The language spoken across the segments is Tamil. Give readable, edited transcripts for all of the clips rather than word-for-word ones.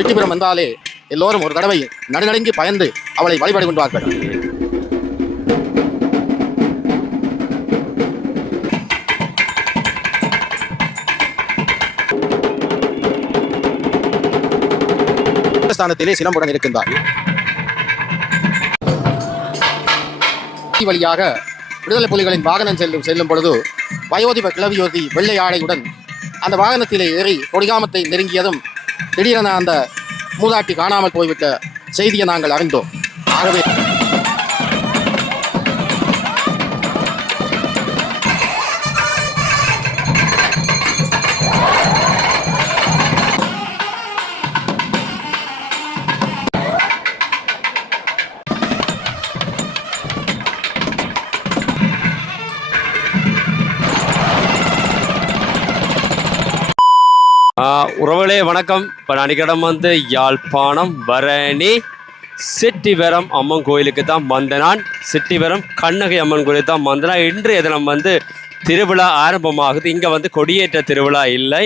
சிட்டிபுரம் வந்தாலே எல்லோரும் ஒரு தடவை நடுநடுங்கி பயந்து அவளை வழிபடி கொண்டார்கள். ஸ்தானத்திலே சிலம்புடன் இருக்கின்றார். வழியாக விடுதலை புலிகளின் வாகனம் செல்லும் பொழுது வயோதிப கிளவியோதி வெள்ளை ஆடையுடன் அந்த வாகனத்திலே ஏறி கொடிகாமத்தை நெருங்கியதும் திடீரென அந்த மூதாட்டி காணாமல் போய்விட்ட செய்தியை நாங்கள் அறிந்தோம். ஆகவே உறவுகளே வணக்கம். இப்போ நான் வந்து யாழ்ப்பாணம் பரணி சிட்டிவரம் அம்மன் கோயிலுக்கு தான் வந்தனான். சிட்டிவரம் கண்ணகை அம்மன் கோயிலுக்கு தான் வந்தனான். இன்றைய தினம் வந்து திருவிழா ஆரம்பமாகுது. இங்கே வந்து கொடியேற்ற திருவிழா இல்லை,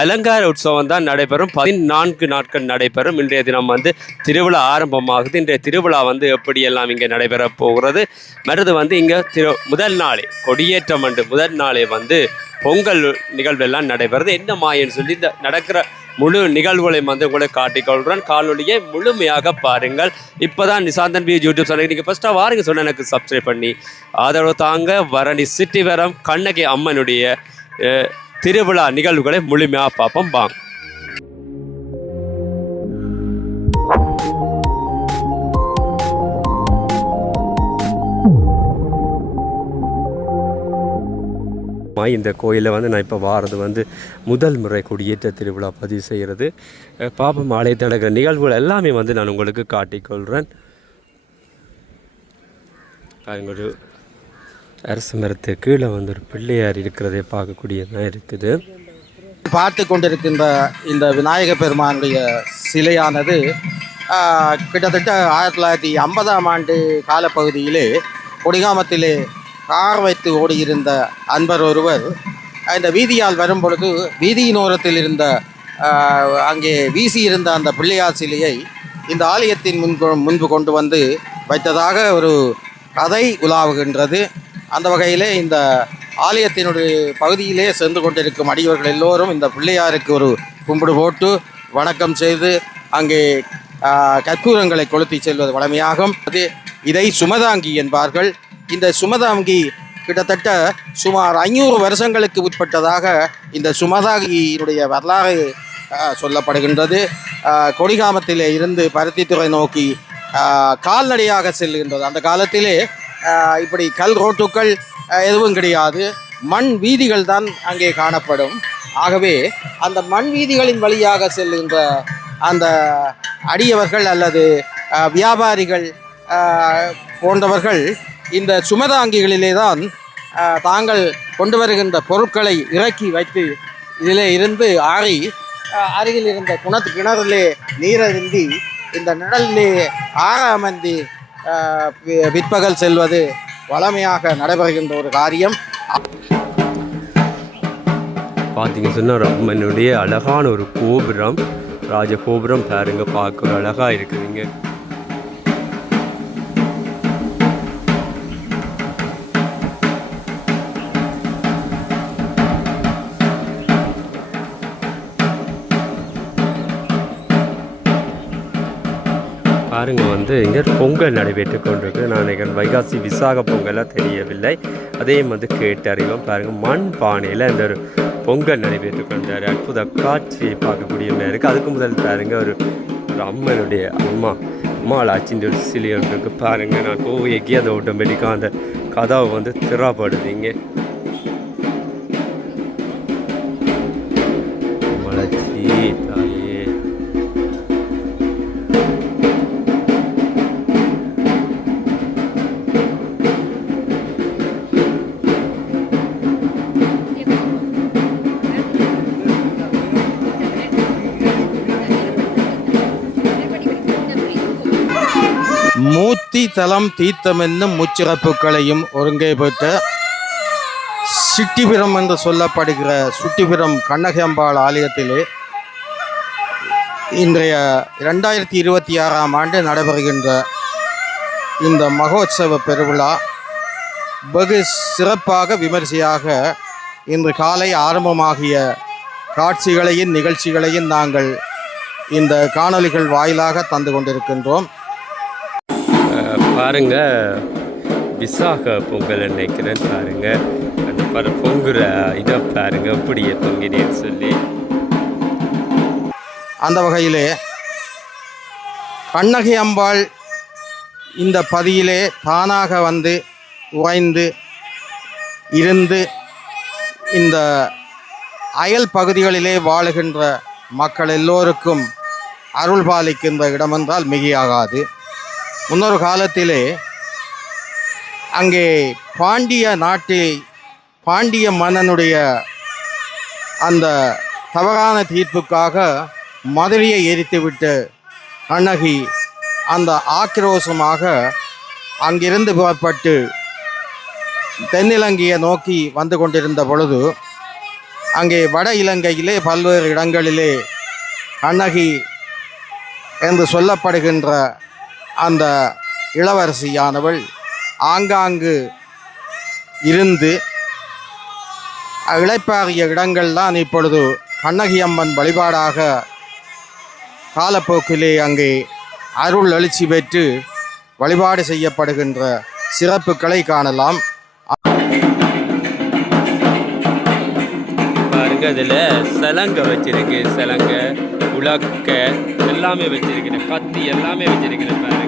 அலங்கார உற்சவம் தான் நடைபெறும். 14 நாட்கள் நடைபெறும். இன்றைய தினம் வந்து திருவிழா ஆரம்பமாகுது. இன்றைய திருவிழா வந்து எப்படியெல்லாம் இங்கே நடைபெற போகிறது. மருது வந்து இங்கே முதல் நாளே கொடியேற்றம் அன்று முதல் நாளே வந்து பொங்கல் நிகழ்வெல்லாம் நடைபெறுது. என்ன மாயன்னு சொல்லி இந்த நடக்கிற முழு நிகழ்வுகளை வந்து உங்களை காட்டிக்கொள்கிறேன். காணொலியை முழுமையாக பாருங்கள். இப்போ தான் நிசாந்தன் பி யூடியூப் சேனல் நீங்கள் ஃபஸ்ட்டாக வாருங்க சொன்ன எனக்கு சப்ஸ்கிரைப் பண்ணி ஆதரவு தாங்க. பரணி சிட்டிவரம் கண்ணகி அம்மனுடைய திருவிழா நிகழ்வுகளை முழுமையாக பார்ப்போம் வாங்க. இந்த கோயிலில் வந்து நான் இப்போ வாரது வந்து முதல் முறை கொடியேற்ற திருவிழா பதிவு செய்கிறது. பாப்பம் ஆலயத்தில் நடக்கிற நிகழ்வுகள் எல்லாமே வந்து நான் உங்களுக்கு காட்டிக்கொள்கிறேன். ஒரு அரசு மரத்து கீழே வந்து ஒரு பிள்ளையார் இருக்கிறதை பார்க்கக்கூடியதான் இருக்குது. பார்த்து கொண்டிருக்கின்ற இந்த விநாயக பெருமானுடைய சிலையானது கிட்டத்தட்ட 1950ஆம் ஆண்டு காலப்பகுதியிலே கொடிகாமத்திலே கார் வைத்து ஓடியிருந்த அன்பர் ஒருவர் இந்த வீதியால் வரும் பொழுது வீதியின் ஓரத்தில் இருந்த அங்கே வீசியிருந்த அந்த பிள்ளையார் சிலையை இந்த ஆலயத்தின் முன்பு கொண்டு வந்து வைத்ததாக ஒரு கதை உலாவுகின்றது. அந்த வகையிலே இந்த ஆலயத்தினுடைய பகுதியிலே சென்று கொண்டிருக்கும் அடியவர்கள் எல்லோரும் இந்த பிள்ளையாருக்கு ஒரு கும்பிடு போட்டு வணக்கம் செய்து அங்கே கற்பூரங்களை கொளுத்தி செல்வது வழமையாகும். இதை சுமதாங்கி என்பார்கள். இந்த சுமதாங்கி கிட்டத்தட்ட சுமார் 500 வருஷங்களுக்கு உட்பட்டதாக இந்த சுமதாங்கியினுடைய வரலாறு சொல்லப்படுகின்றது. கொடிகாமத்திலே இருந்து பருத்தித்துறை நோக்கி கால்நடையாக செல்கின்றது. அந்த காலத்திலே இப்படி கல் ரோட்டுக்கள் எதுவும் கிடையாது, மண் வீதிகள் தான் அங்கே காணப்படும். ஆகவே அந்த மண் வீதிகளின் வழியாக செல்கின்ற அந்த அடியவர்கள் அல்லது வியாபாரிகள் போன்றவர்கள் இந்த சுமதாங்கிகளிலே தான் தாங்கள் கொண்டு வருகின்ற பொருட்களை இறக்கி வைத்து இதிலே இருந்து ஆறி அருகில் இருந்த கிணறிலே நீரருந்தி இந்த நிழலிலே ஆற அமர்ந்து பிற்பகல் செல்வது வளமையாக நடைபெறுகின்ற ஒரு காரியம். பார்த்தீங்க சொன்ன அம்மனுடைய அழகான ஒரு கோபுரம், ராஜகோபுரம் பாருங்க, பார்க்க ஒரு அழகாக இருக்குதுங்க. பாருங்க வந்து இங்கே பொங்கல் நடைபெற்று கொண்டிருக்கு. நான் நினைக்கிறேன் வைகாசி விசாக பொங்கலாக தெரியவில்லை, அதையும் வந்து கேட்டறிவோம். பாருங்கள் மண் பானையில் இந்த ஒரு பொங்கல் நடைபெற்று கொண்டார். அற்புத காட்சியை பார்க்கக்கூடிய மாதிரி இருக்குது. அதுக்கு முதல் பாருங்க ஒரு அம்மனுடைய அம்மாளாச்சின்ற ஒரு சிலை ஒன்று இருக்குது. பாருங்கள் நான் கோவைக்கு அந்த ஆட்டோமேட்டிக்காக அந்த கதவை வந்து திறப்படுது. இங்கே மலச்சி தாயே மூர்த்தி தலம் தீர்த்தம் என்னும் முச்சிறப்புகளையும் ஒருங்கே பெற்ற சிட்டிபுரம் என்று சொல்லப்படுகிற சுட்டிபுரம் கண்ணகி அம்பாள் ஆலயத்திலே இன்றைய 2026ஆம் ஆண்டு நடைபெறுகின்ற இந்த மகோத்சவ பெருவிழா வெகு சிறப்பாக விமரிசையாக இன்று காலை ஆரம்பமாகிய காட்சிகளையும் நிகழ்ச்சிகளையும் நாங்கள் இந்த காணொளிகள் வாயிலாக தந்து கொண்டிருக்கின்றோம். பாருங்க, விசாக பொங்கல் நினைக்கிறேன். பாருங்க அந்த பொங்குற இதை பாருங்க அப்படியே பொங்கினேன்னு சொல்லி. அந்த வகையிலே கண்ணகி அம்பாள் இந்த பதியிலே தானாக வந்து உறைந்து இருந்து இந்த அயல் பகுதிகளிலே வாழுகின்ற மக்கள் எல்லோருக்கும் அருள் பாலிக்கின்ற இடமென்றால் மிகையாகாது. முன்னொரு காலத்திலே அங்கே பாண்டிய மன்னனுடைய அந்த தவறான தீர்ப்புக்காக மதுரையை எரித்துவிட்டு கண்ணகி அந்த ஆக்கிரோஷமாக அங்கிருந்து புறப்பட்டு தென்னிலங்கையை நோக்கி வந்து கொண்டிருந்த பொழுது அங்கே வட இலங்கையிலே பல்வேறு இடங்களிலே கண்ணகி என்று சொல்லப்படுகின்ற அந்த இளவரசியானவள் ஆங்காங்கு இருந்து இளைப்பாறிய இடங்கள்தான் இப்பொழுது கண்ணகி அம்மன் வழிபாடாக காலப்போக்கிலே அங்கே அருள் எழுச்சி பெற்று வழிபாடு செய்யப்படுகின்ற சிறப்புகளை காணலாம். பாருங்க, அதில் சலங்கை வச்சிருக்கு, சலங்கை உலக்க எல்லாமே வச்சிருக்கிறேன், கத்தி எல்லாமே வச்சிருக்கிறேன். பாருங்க,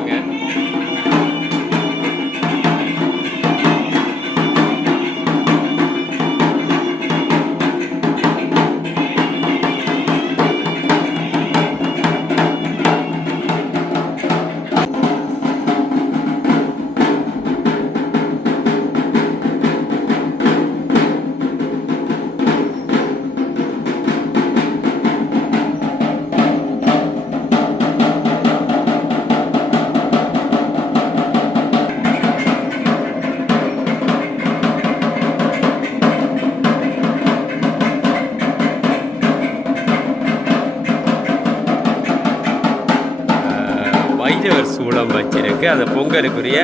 வைரவர் சூளம் வச்சிருக்கு. அந்த பொங்கலுக்குரிய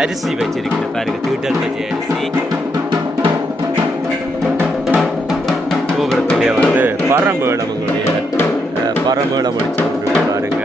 அரிசி வச்சிருக்கு. பாருங்க, தீட்டல் பஜ்ஜி அரிசி. கோபுரத்திலே வந்து பரம்பேடம், உங்களுடைய பரம்பேடம் வச்சு கொண்டு பாருங்க.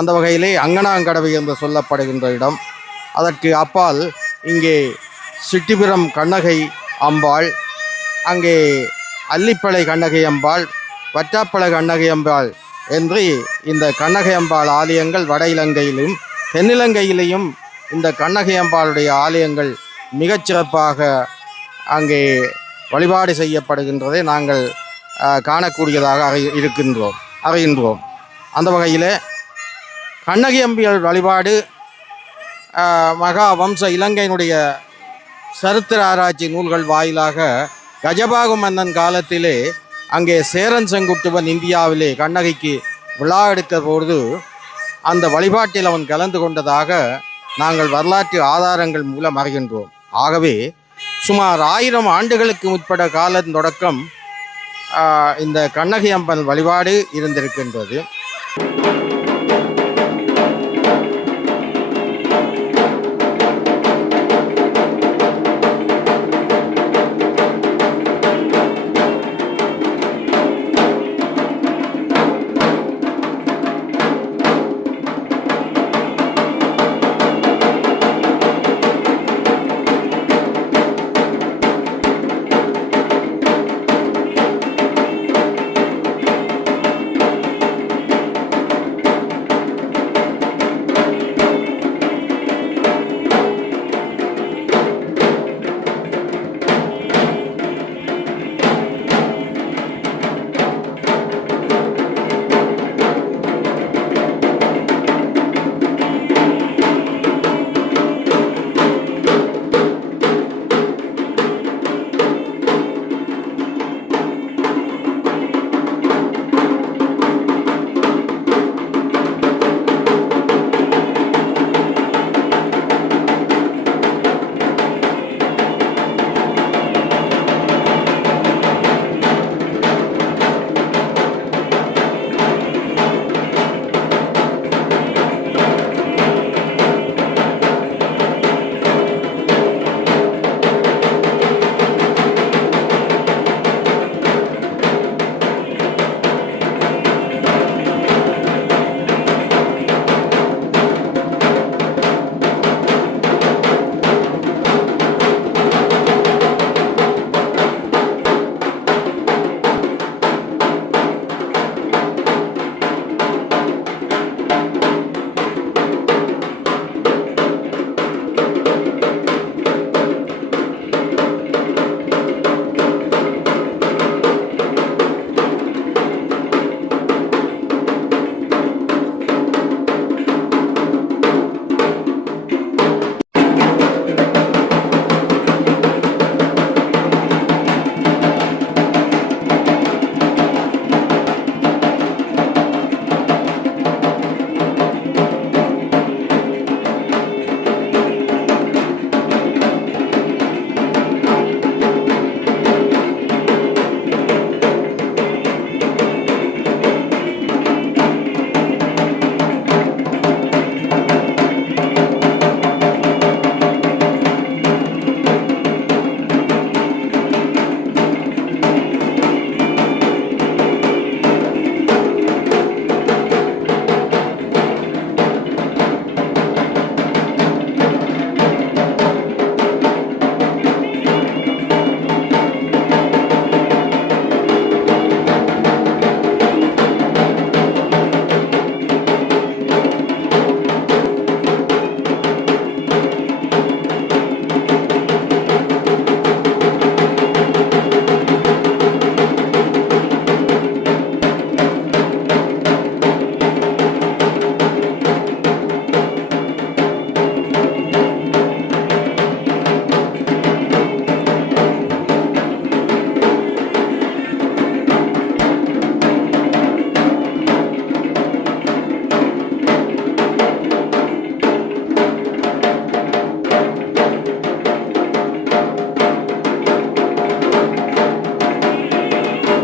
அந்த வகையிலே அங்கனாங்கடவை என்று சொல்லப்படுகின்ற இடம், அதற்கு அப்பால் இங்கே சிட்டிபுரம் கண்ணகை அம்பாள், அங்கே அல்லிப்பளை கண்ணகை அம்பாள், வற்றாப்பளை கண்ணகை அம்பாள் என்று இந்த கண்ணகை அம்பாள் ஆலயங்கள் வட இலங்கையிலும் தென்னிலங்கையிலேயும் இந்த கண்ணகை அம்பாளுடைய ஆலயங்கள் மிகச்சிறப்பாக அங்கே வழிபாடு செய்யப்படுகின்றதை நாங்கள் காணக்கூடியதாக அறிகின்றோம். அந்த வகையில் கண்ணகி அம்பிகள் வழிபாடு மகாவம்ச இலங்கையினுடைய சரித்திர ஆராய்ச்சி நூல்கள் வாயிலாக கஜபாகு மன்னன் காலத்திலே அங்கே சேரன் செங்குட்டுவன் இந்தியாவிலே கண்ணகிக்கு விழா எடுத்த பொழுது அந்த வழிபாட்டில் அவன் கலந்து கொண்டதாக நாங்கள் வரலாற்று ஆதாரங்கள் மூலம் அறிகின்றோம். ஆகவே சுமார் 1000 ஆண்டுகளுக்கு முற்பட்ட கால தொடக்கம் இந்த கண்ணகி அம்மன் வழிபாடு இருந்திருக்கின்றது.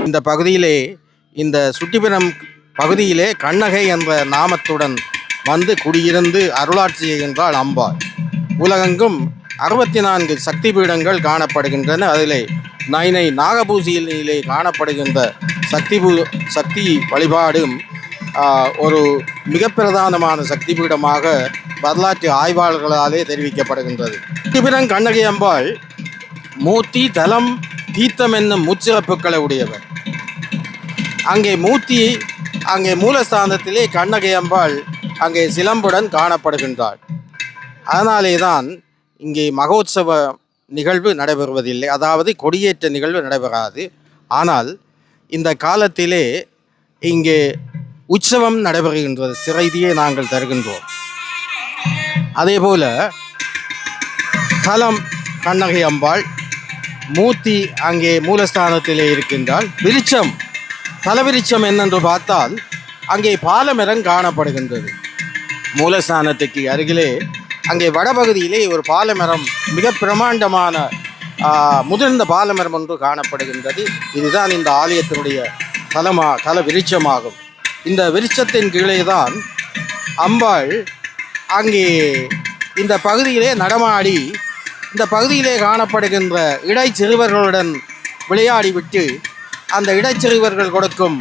இந்த பகுதியிலே இந்த சுட்டிபுரம் பகுதியிலே கண்ணகை என்ற நாமத்துடன் வந்து குடியிருந்து அருளாட்சி செய்கின்றாள் அம்பாள். உலகெங்கும் 64 சக்தி பீடங்கள் காணப்படுகின்றன. அதிலே நைனை நாகபூசியிலே காணப்படுகின்ற சக்தி வழிபாடும் ஒரு மிக பிரதானமான சக்தி பீடமாக வரலாற்று ஆய்வாளர்களாலே தெரிவிக்கப்படுகின்றது. சுட்டிபுரம் கண்ணகி அம்பாள் மூர்த்தி தலம் தீர்த்தம் என்னும் முச்சிறப்புக்களை உடையவர். அங்கே மூலஸ்தானத்திலே கண்ணகி அம்பாள் அங்கே சிலம்புடன் காணப்படுகின்றாள். அதனாலே தான் இங்கே மகோத்சவ நிகழ்வு நடைபெறுவதில்லை, அதாவது கொடியேற்ற நிகழ்வு நடைபெறாது. ஆனால் இந்த காலத்திலே இங்கே உற்சவம் நடைபெறுகின்றது. சிறைதியை நாங்கள் தருகின்றோம். அதேபோல தலம் கண்ணகை அம்பாள், மூர்த்தி அங்கே மூலஸ்தானத்திலே இருக்கின்றால். விருட்சம், தலவிருட்சம் என்னென்று பார்த்தால் அங்கே பாலமரம் காணப்படுகின்றது. மூலஸ்தானத்துக்கு அருகிலே அங்கே வடபகுதியிலே ஒரு பாலமரம், மிக பிரமாண்டமான முதிர்ந்த பாலமரம் ஒன்று காணப்படுகின்றது. இதுதான் இந்த ஆலயத்தினுடைய தல விருட்சமாகும். இந்த விருட்சத்தின் கீழே தான் அம்பாள் அங்கே இந்த பகுதியிலே நடமாடி இந்த பகுதியிலே காணப்படுகின்ற இடைச்சிறுவர்களுடன் விளையாடிவிட்டு அந்த இடைச்சிறுவர்கள் கொடுக்கும்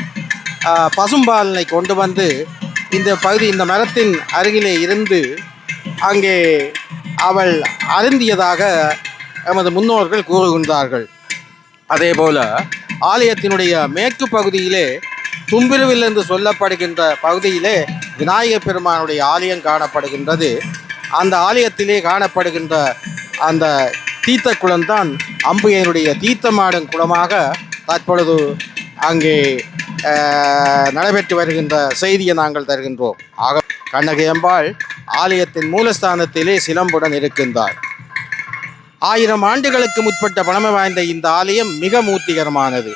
பசும்பாலினை கொண்டு வந்து இந்த மரத்தின் அருகிலே இருந்து அங்கே அவள் அருந்தியதாக எமது முன்னோர்கள் கூறுகின்றார்கள். அதேபோல ஆலயத்தினுடைய மேற்கு பகுதியிலே தும்பிருவில் என்று சொல்லப்படுகின்ற பகுதியிலே விநாயகப் பெருமானுடைய ஆலயம் காணப்படுகின்றது. அந்த ஆலயத்திலே காணப்படுகின்ற அந்த தீர்த்த குளம்தான் அம்பிகையினுடைய தீர்த்தமாடும் குளமாக தற்பொழுது அங்கே நடைபெற்று வருகின்ற செய்தியை நாங்கள் தருகின்றோம். ஆக கண்ணகை அம்பாள் ஆலயத்தின் மூலஸ்தானத்திலே சிலம்புடன் இருக்கின்றார். 1000 ஆண்டுகளுக்கு முற்பட்ட பழமை வாய்ந்த இந்த ஆலயம் மிக மூர்த்திகரமானது.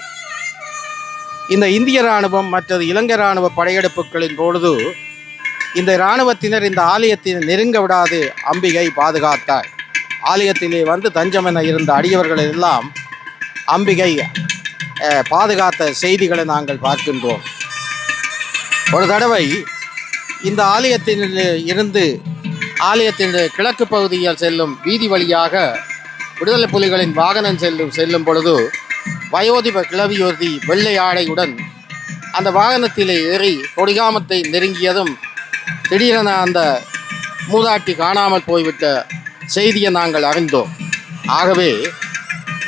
இந்த இந்திய இராணுவம் மற்றது இலங்கை இராணுவ படையெடுப்புகளின் பொழுது இந்த இராணுவத்தினர் இந்த ஆலயத்தை நெருங்க விடாது அம்பிகை பாதுகாத்தார். ஆலயத்திலே வந்து தஞ்சமென இருந்த அடியவர்கள் எல்லாம் அம்பிகை பாதுகாத்த செய்திகளை நாங்கள் பார்க்கின்றோம். ஒரு தடவை இந்த ஆலயத்தில் இருந்து ஆலயத்தின் கிழக்கு பகுதியில் செல்லும் வீதி வழியாக விடுதலை புலிகளின் வாகனம் செல்லும் பொழுது வயோதிப கிழவியொருத்தி வெள்ளை ஆடையுடன் அந்த வாகனத்திலே ஏறி கொடிகாமத்தை நெருங்கியதும் திடீரென அந்த மூதாட்டி காணாமல் போய்விட்ட செய்தியை நாங்கள் அறிந்தோம். ஆகவே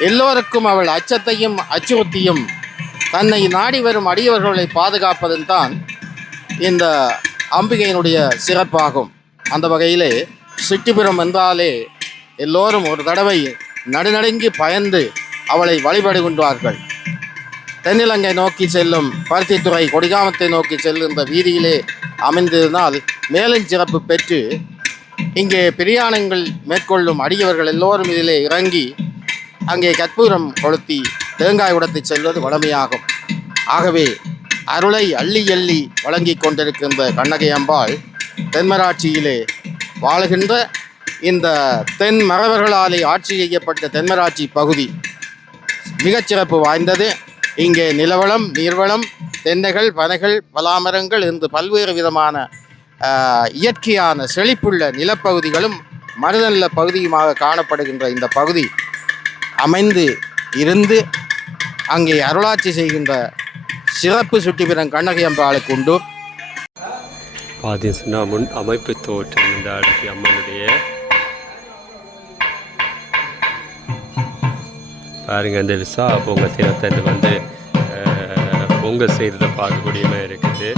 எல்லோருக்கும் அவள் அச்சத்தையும் அச்சுறுத்தியும் தன்னை நாடி வரும் அடியவர்களை பாதுகாப்பதும் தான் இந்த அம்பிகையினுடைய சிறப்பாகும். அந்த வகையிலே சிட்டிபுரம் என்றாலே எல்லோரும் ஒரு தடவை நடுநடுங்கி பயந்து அவளை வழிபடுகின்றார்கள். தென்னிலங்கை நோக்கி செல்லும் பருத்தித்துறை கொடிகாமத்தை நோக்கி செல்கின்ற வீதியிலே அமைந்ததினால் மேலும் சிறப்பு பெற்று இங்கே பிரயாணங்கள் மேற்கொள்ளும் அடியவர்கள் எல்லோரும் இதிலே இறங்கி அங்கே கற்பூரம் கொளுத்தி தேங்காய் உடைத்து செல்வது வழமையாகும். ஆகவே அருளை அள்ளி அள்ளி வழங்கி கொண்டிருக்கின்ற கண்ணகை அம்பாள் தென்மராட்சியிலே வாழுகின்ற இந்த தென் மறவர்களாலே ஆட்சி செய்யப்பட்ட தென்மராட்சி பகுதி மிகச்சிறப்பு வாய்ந்தது. இங்கே நிலவளம், நீர்வளம், தென்னைகள், பனைகள், பலாமரங்கள் என்று பல்வேறு விதமான இயற்கையான செழிப்புள்ள நிலப்பகுதிகளும் மருதநில பகுதியுமாக காணப்படுகின்ற இந்த பகுதி அமைந்து இருந்து அங்கே அருளாட்சி செய்கின்ற சிறப்பு சுட்டிபிரம் கண்ணகை அம்பாளுக்கு உண்டு. பார்த்தீங்கன்னா முன் அமைப்பு தோற்றம் இந்த அழகி அம்மனுடைய பாருங்க. இந்த விசா பொங்கல் தினத்தை வந்து பொங்கல் செய்கிறத பார்க்கக்கூடியமாக இருக்குது.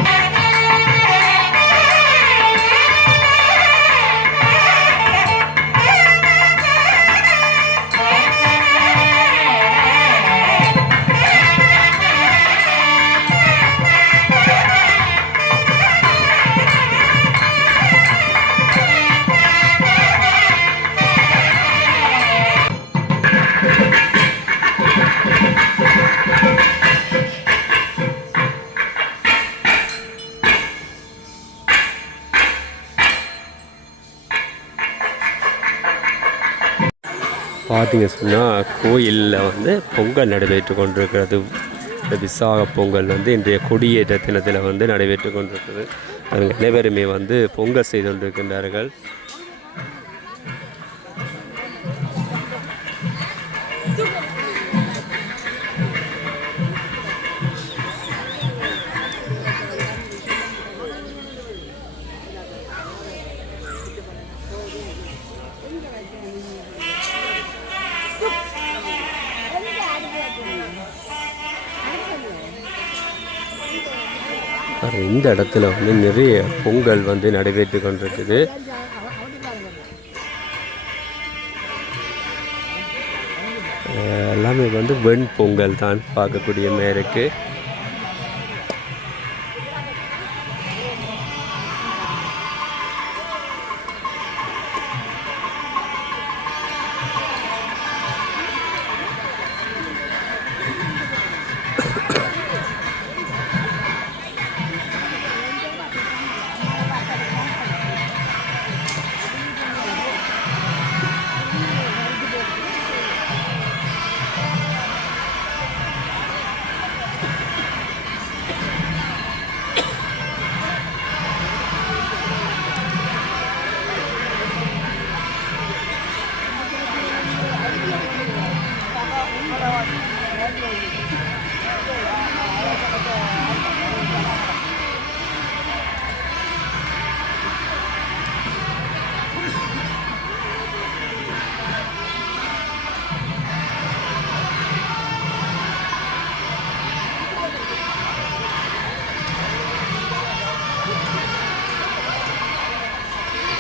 பார்த்தீங்க சொன்னால் கோயிலில் வந்து பொங்கல் நடைபெற்று கொண்டிருக்கிறது. இந்த விசாக பொங்கல் வந்து இன்றைய கொடியேற்ற தினத்தில் வந்து நடைபெற்று கொண்டிருக்கிறது. அவங்க அனைவருமே வந்து பொங்கல் செய்து கொண்டிருக்கின்றார்கள். இந்த இடத்துல வந்து நிறைய பொங்கல் வந்து நடைபெற்று கொண்டிருக்குது. எல்லாமே வந்து வெண் பொங்கல் தான் பார்க்கக்கூடிய மாதிரி இருக்கு.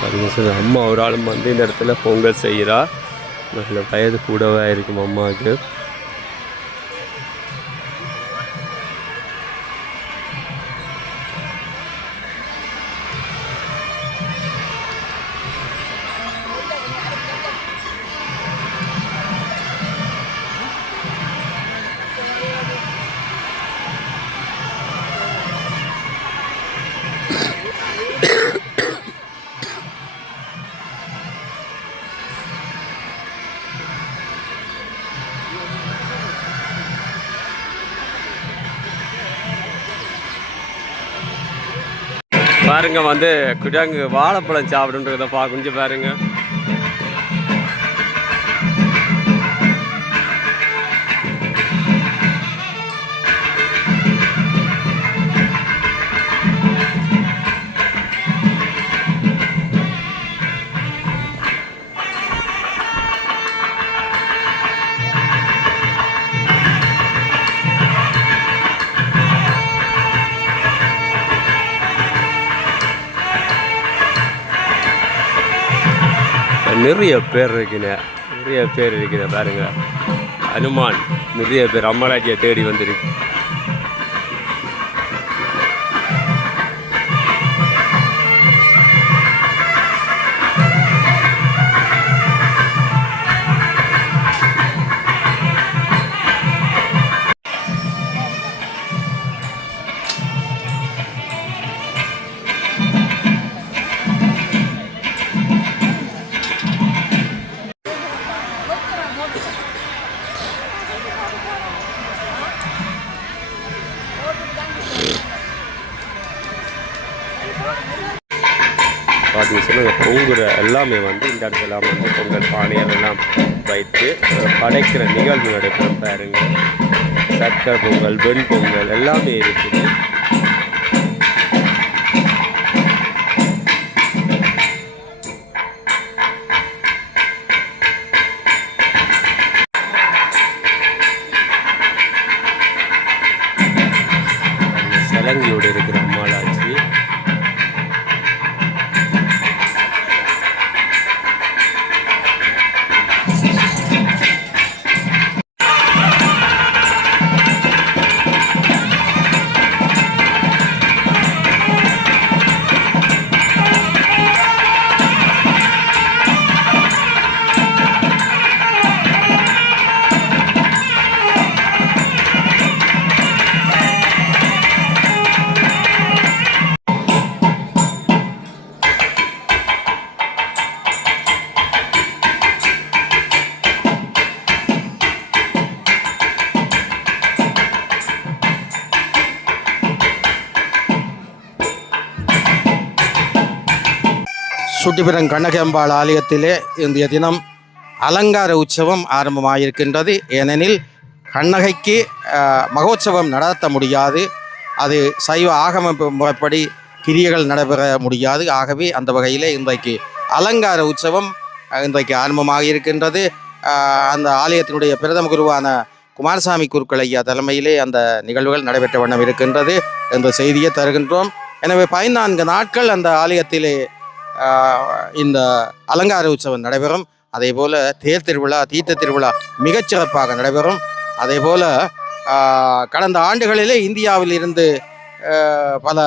பாருங்க சார், அம்மா ஒரு ஆளும் வந்து இந்த இடத்துல பொங்கல் செய்கிறா. நல்ல வயது கூடவா இருக்கும் அம்மாவுக்கு. பாருங்க வந்து குரங்கு வாழைப்பழம் சாப்பிடுன்றத கொஞ்சம் பாருங்க. நிறைய பேர் இருக்கிற பாருங்க. அனுமான் நிறைய பேர் அம்மராஜியை தேடி வந்திருக்கு. பார்த்தீங்க சொன்னால் பொங்குற எல்லாமே வந்து இந்த இடத்துல வந்து பொங்கல் பானைகள் எல்லாம் வைத்து படைக்கிற நிகழ்வு நடைபெறும் பாருங்க. சக்கரை பொங்கல், வெண் பொங்கல் எல்லாமே இருக்குது. சலங்கியோடு இருக்கிற அம்மாளாச்சி. சுட்டிபுரம் கண்ணகி ஆலயத்திலே இன்றைய தினம் அலங்கார உற்சவம் ஆரம்பமாயிருக்கின்றது. ஏனெனில் கண்ணகைக்கு மகோத்சவம் நடத்த முடியாது, அது சைவ ஆகம முறைப்படி கிரியைகள் நடைபெற முடியாது. ஆகவே அந்த வகையிலே இன்றைக்கு அலங்கார உற்சவம் இன்றைக்கு ஆரம்பமாக இருக்கின்றது. அந்த ஆலயத்தினுடைய பிரதம குருவான குமாரசாமி குருக்கள் ஐயா தலைமையிலே அந்த நிகழ்வுகள் நடைபெற்ற வண்ணம் இருக்கின்றது என்ற செய்தியை தருகின்றோம். எனவே 14 நாட்கள் அந்த ஆலயத்திலே இந்த அலங்கார உற்சவம் நடைபெறும். அதே போல் தேர் திருவிழா, தீர்த்த திருவிழா மிகச்சிறப்பாக நடைபெறும். அதே போல் கடந்த ஆண்டுகளிலே இந்தியாவில் இருந்து பல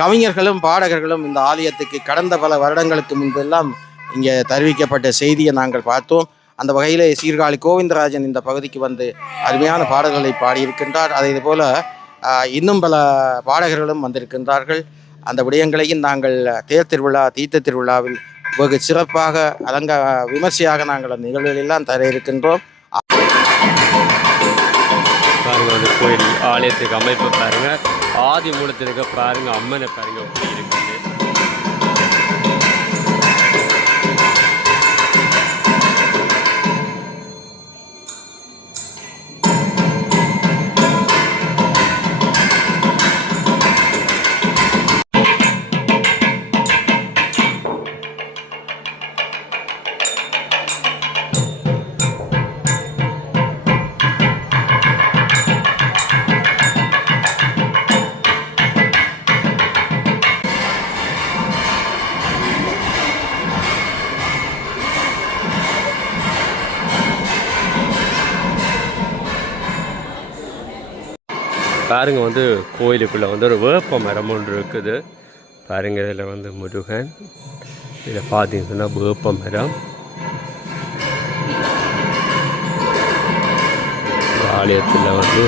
கவிஞர்களும் பாடகர்களும் இந்த ஆலயத்துக்கு கடந்த பல வருடங்களுக்கு முன்பெல்லாம் இங்கே தெரிவிக்கப்பட்ட செய்தியை நாங்கள் பார்த்தோம். அந்த வகையில் சீர்காழி கோவிந்தராஜன் இந்த பகுதிக்கு வந்து அருமையான பாடல்களை பாடியிருக்கின்றார். அதே போல் இன்னும் பல பாடகர்களும் வந்திருக்கின்றார்கள். அந்த விடயங்களையும் நாங்கள் தேர் திருவிழா, தீர்த்த திருவிழாவில் வெகு சிறப்பாக விமர்சையாக நாங்கள் அந்த நிகழ்வுகளெல்லாம் தர இருக்கின்றோம். பாருங்க அந்த கோயில் ஆலயத்துக்கு அமைப்பு பாருங்க, ஆதி மூலத்திற்கு பாருங்க, அம்மனை பாருங்க எப்படி இருக்குது. பாருங்க வந்து கோயிலுக்குள்ளே வந்து ஒரு வேப்ப மரம் ஒன்று இருக்குது. பாருங்க இதில் வந்து முருகன், இதில் பார்த்தீங்கன்னா வேப்ப மரம். ஆலயத்தில் வந்து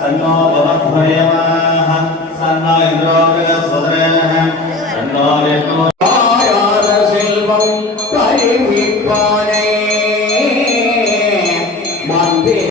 सन्नो भवद्भयमाः सन्नो इन्द्रो बृहस्पतिः सन्नो विष्णुः शिल्पं परिविपाने मन्दिरे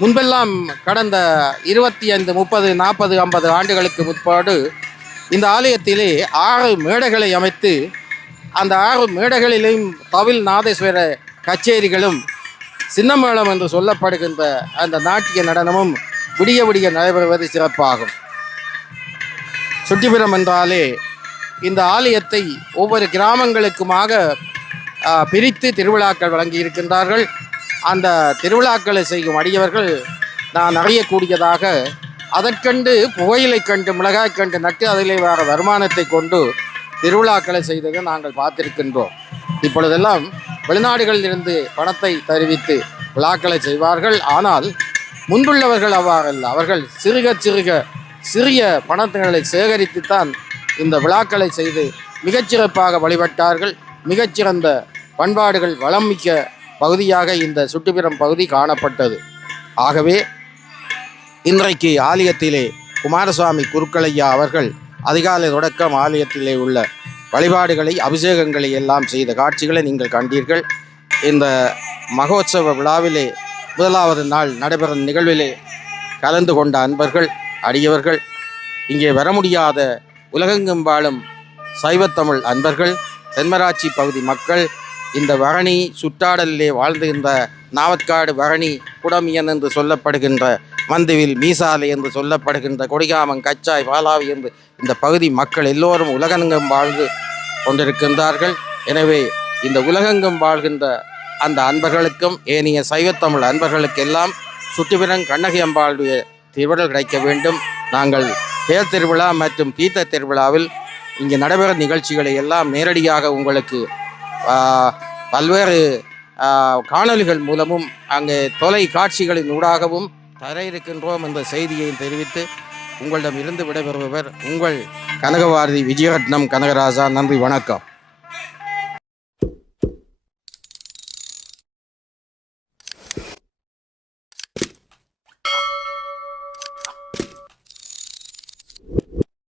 முன்பெல்லாம் கடந்த 25, 30, 40, 50 ஆண்டுகளுக்கு முற்பாடு இந்த ஆலயத்திலே 6 மேடைகளை அமைத்து அந்த 6 மேடைகளிலும் தவில் நாதேஸ்வர கச்சேரிகளும் சின்னமேளம் என்று சொல்லப்படுகின்ற அந்த நாட்டிய நடனமும் விடிய விடிய நடைபெறுவது சிறப்பாகும். சுட்டிபுரம் என்றாலே இந்த ஆலயத்தை ஒவ்வொரு கிராமங்களுக்குமாக பிரித்து திருவிழாக்கள் வழங்கி இருக்கின்றார்கள். அந்த திருவிழாக்களை செய்யும் அடியவர்கள் நான் அறியக்கூடியதாக அதற்கண்டு புகையிலை கண்டு மிளகாய் கண்டு நட்டு அதிலே வர வருமானத்தை கொண்டு திருவிழாக்களை செய்ததை நாங்கள் பார்த்திருக்கின்றோம். இப்பொழுதெல்லாம் வெளிநாடுகளில் இருந்து பணத்தை தெரிவித்து விழாக்களை செய்வார்கள். ஆனால் முன்புள்ளவர்கள் அவ்வாறல்ல. அவர்கள் சிறிய பணங்களை சேகரித்துத்தான் இந்த விழாக்களை செய்து மிகச்சிறப்பாக வழிபட்டார்கள். மிகச்சிறந்த பண்பாடுகள் வளம் மிக்க பகுதியாக இந்த சுட்டிபுரம் பகுதி காணப்பட்டது. ஆகவே இன்றைக்கு ஆலயத்திலே குமாரசுவாமி குருக்களையா அவர்கள் அதிகாலை தொடக்கம் ஆலயத்திலே உள்ள வழிபாடுகளை அபிஷேகங்களை எல்லாம் செய்த காட்சிகளை நீங்கள் கண்டீர்கள். இந்த மகோத்சவ விழாவிலே முதலாவது நாள் நடைபெறும் நிகழ்விலே கலந்து கொண்ட அன்பர்கள் அடியவர்கள், இங்கே வர முடியாத உலகெங்கும் வாழும் சைவத்தமிழ் அன்பர்கள், தென்மராட்சி பகுதி மக்கள், இந்த வரணி சுற்றாடலிலே வாழ்ந்துகின்ற நாவற்காடு வரணி குடமியன் என்று சொல்லப்படுகின்ற மந்துவில் மீசாலை என்று சொல்லப்படுகின்ற கொடிகாமம் கச்சாய் பாலாவி என்று இந்த பகுதி மக்கள் எல்லோரும் உலகெங்கும் வாழ்ந்து கொண்டிருக்கின்றார்கள். எனவே இந்த உலகெங்கும் வாழ்கின்ற அந்த அன்பர்களுக்கும் ஏனைய சைவத்தமிழ் அன்பர்களுக்கெல்லாம் சுட்டிபுரம் கண்ணகி அம்பாளுடைய திருவிழல் கிடைக்க வேண்டும். நாங்கள் தேர் திருவிழா மற்றும் தீர்த்த திருவிழாவில் இங்கே நடைபெறும் நிகழ்ச்சிகளை எல்லாம் நேரடியாக உங்களுக்கு பல்வேறு காணொலிகள் மூலமும் அங்கே தொலைக்காட்சிகளின் ஊடாகவும் தர இருக்கின்றோம் என்ற செய்தியை தெரிவித்து உங்களிடம் இருந்து விடைபெறுபவர் உங்கள் கனகவாரதி விஜயரட்னம் கனகராஜா. நன்றி, வணக்கம்.